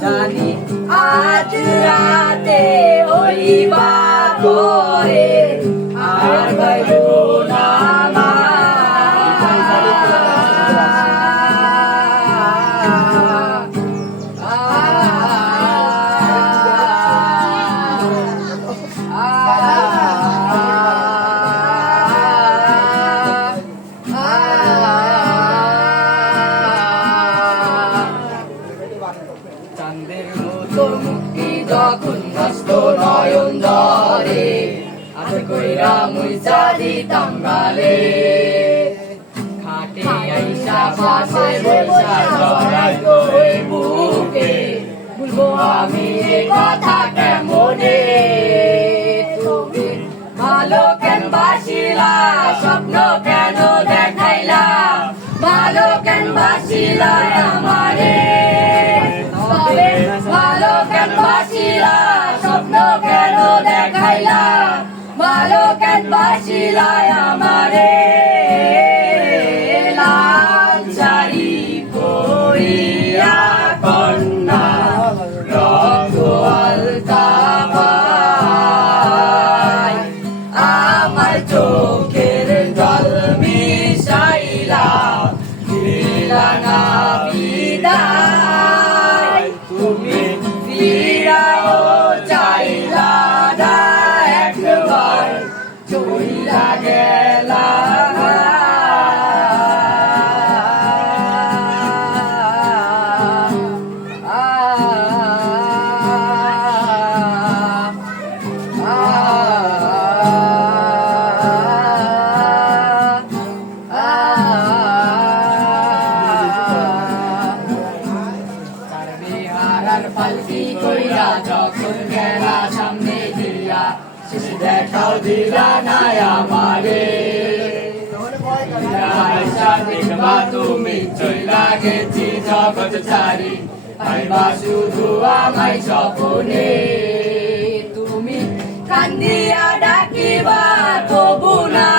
জানি আজ রাতে হইবা করে আর বাইরো না চাঁদের মতো মুক্তি যখন মস্ত নয়ন ধরে আজ কইরা মুইসা দিতাম গালে খাটে আইসা পাশে বসা জড়াই কই বুকে বলবো আমি এই কথা কেমনে তুমি ভালো কেন বাসিলা স্বপ্ন কেন দেখাইলা ভালো কেন বাসিলা আমারে ভালো কেন বাসিলা স্বপ্ন কেন দেখাইলা ভালো কেন বাসিলা আমারে লাল শাড়ি পরিয়া কন্যা রক্ত আলতা পায় আমার চোখের জল মিশাইলা দিলা না বিদায় তুমি ফিরাও চাইলা না একবার চইলা গেলা পালকি কইরা যখন গেলা সামনে দিয়া শেষ দেখাও দিলা না আমারে দেখবা তুমি চইলা গেছি জগৎ ছাড়ি পাইবা শুধু আমায় স্বপনে তুমি কান্দিয়া ডাকিবা তবু না